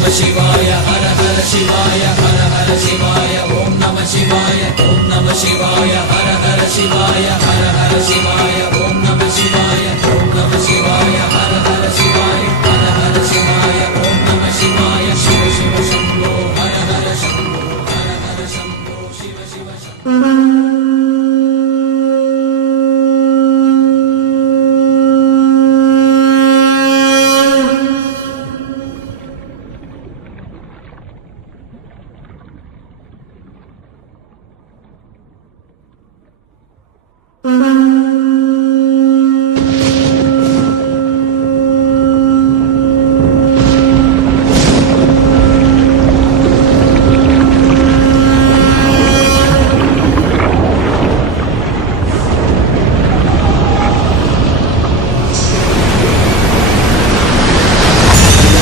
नमः शिवाय हर हर शिवाय हर हर शिवाय ओम नमः शिवाय ओम नमः शिवाय हर हर शिवाय हर हर शिवाय ओम नमः शिवाय हर हर शिवाय